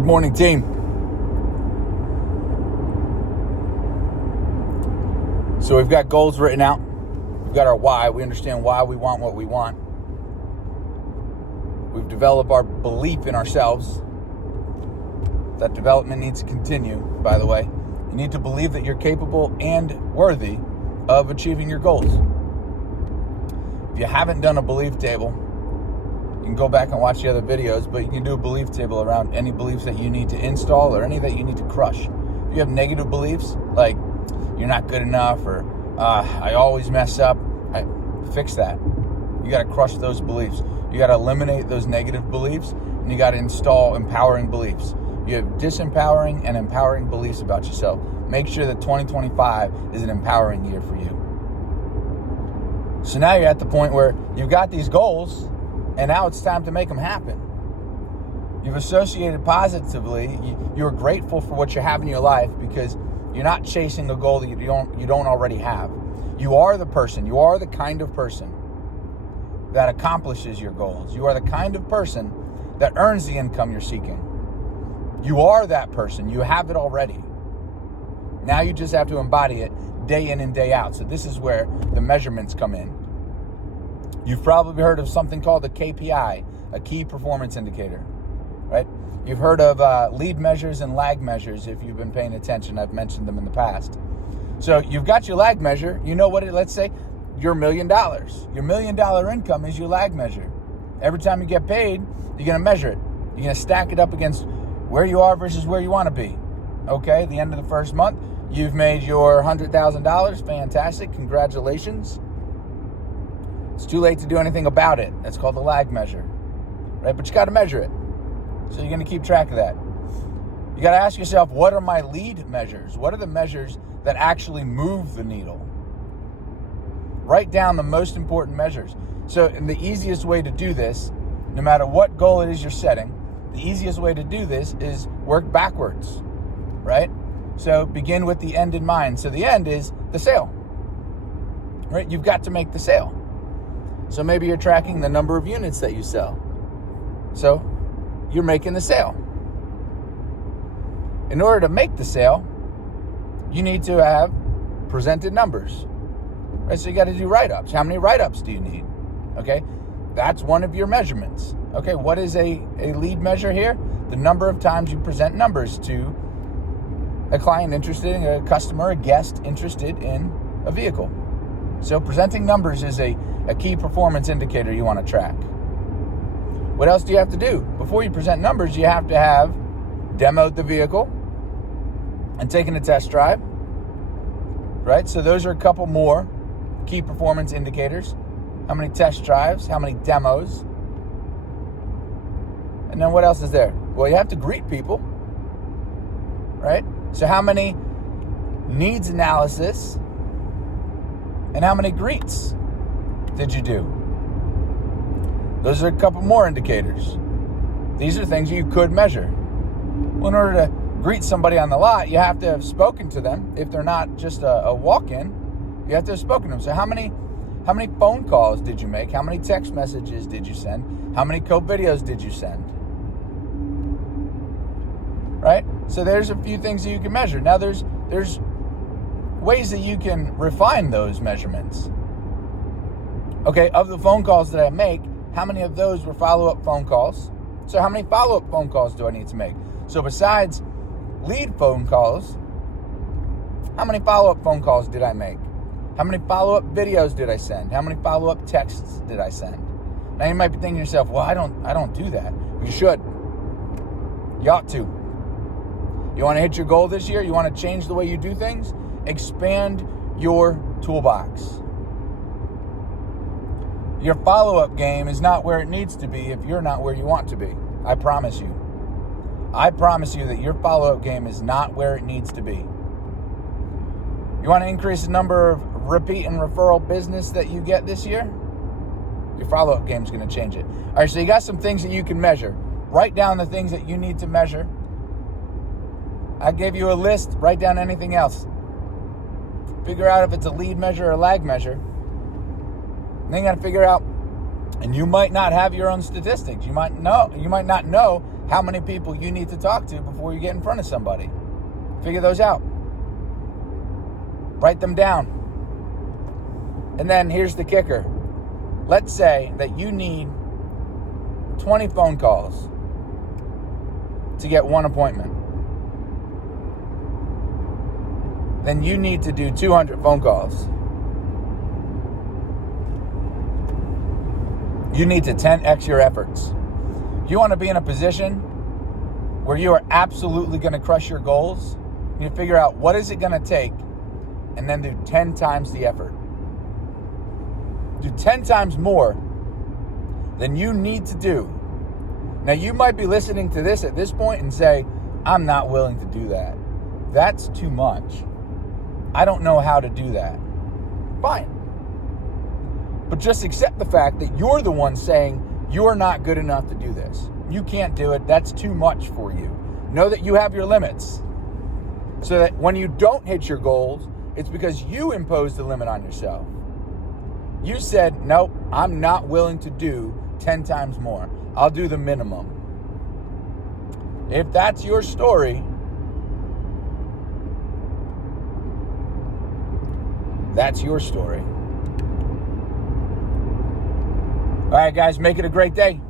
Good morning, team. So we've got goals written out. We've got our why. We understand why we want what we want. We've developed our belief in ourselves. That development needs to continue, by the way. You need to believe that you're capable and worthy of achieving your goals. If you haven't done a belief table, you can go back and watch the other videos, but you can do a belief table around any beliefs that you need to install or any that you need to crush. If you have negative beliefs, like you're not good enough or I always mess up, fix that. You got to crush those beliefs. You got to eliminate those negative beliefs, and you got to install empowering beliefs. You have disempowering and empowering beliefs about yourself. Make sure that 2025 is an empowering year for you. So now you're at the point where you've got these goals, and now it's time to make them happen. You've associated positively. You're grateful for what you have in your life because you're not chasing a goal that you don't already have. You are the person. You are the kind of person that accomplishes your goals. You are the kind of person that earns the income you're seeking. You are that person. You have it already. Now you just have to embody it day in and day out. So this is where the measurements come in. You've probably heard of something called a KPI, a key performance indicator, right? You've heard of lead measures and lag measures if you've been paying attention. I've mentioned them in the past. So you've got your lag measure. You know what let's say your $1 million. Your $1 million income is your lag measure. Every time you get paid, you're going to measure it. You're going to stack it up against where you are versus where you want to be. Okay, at the end of the first month, you've made your $100,000. Fantastic. Congratulations. It's too late to do anything about it. That's called the lag measure, right? But you got to measure it. So you're going to keep track of that. You got to ask yourself, what are my lead measures? What are the measures that actually move the needle? Write down the most important measures. So the easiest way to do this, no matter what goal it is you're setting, the easiest way to do this is work backwards, right? So begin with the end in mind. So the end is the sale, right? You've got to make the sale. So maybe you're tracking the number of units that you sell. So you're making the sale. In order to make the sale, you need to have presented numbers, right? So you got to do write-ups. How many write-ups do you need? Okay, that's one of your measurements. Okay, what is a lead measure here? The number of times you present numbers to a client interested in a customer, a guest interested in a vehicle. So presenting numbers is a key performance indicator you want to track. What else do you have to do? Before you present numbers, you have to have demoed the vehicle and taken a test drive, right? So those are a couple more key performance indicators. How many test drives? How many demos? And then what else is there? Well, you have to greet people, right? So how many needs analysis and how many greets did you do? Those are a couple more indicators. These are things you could measure. Well, in order to greet somebody on the lot, you have to have spoken to them. If they're not just a walk-in, you have to have spoken to them. So how many phone calls did you make? How many text messages did you send? How many videos did you send? Right? So there's a few things that you can measure. Now there's ways that you can refine those measurements. Okay, of the phone calls that I make, how many of those were follow-up phone calls? So how many follow-up phone calls do I need to make? So besides lead phone calls, how many follow-up phone calls did I make? How many follow-up videos did I send? How many follow-up texts did I send? Now you might be thinking to yourself, well, I don't do that. You should. You ought to. You want to hit your goal this year? You want to change the way you do things? Expand your toolbox. Your follow-up game is not where it needs to be if you're not where you want to be. I promise you. I promise you that your follow-up game is not where it needs to be. You want to increase the number of repeat and referral business that you get this year? Your follow-up game is going to change it. All right, so you got some things that you can measure. Write down the things that you need to measure. I gave you a list. Write down anything else. Figure out if it's a lead measure or a lag measure. And then you got to figure out And you might not have your own statistics. You might not know how many people you need to talk to before you get in front of somebody. Figure those out. Write them down. And then here's the kicker. Let's say that you need 20 phone calls to get one appointment. Then you need to do 200 phone calls. You need to 10x your efforts. You want to be in a position where you are absolutely going to crush your goals. You need to figure out what is it going to take and then do 10 times the effort. Do 10 times more than you need to do. Now, you might be listening to this at this point and say, I'm not willing to do that. That's too much. I don't know how to do that. Fine. But just accept the fact that you're the one saying you're not good enough to do this. You can't do it. That's too much for you. Know that you have your limits. So that when you don't hit your goals, it's because you imposed a limit on yourself. You said, nope, I'm not willing to do 10 times more. I'll do the minimum. If that's your story, that's your story. All right, guys, make it a great day.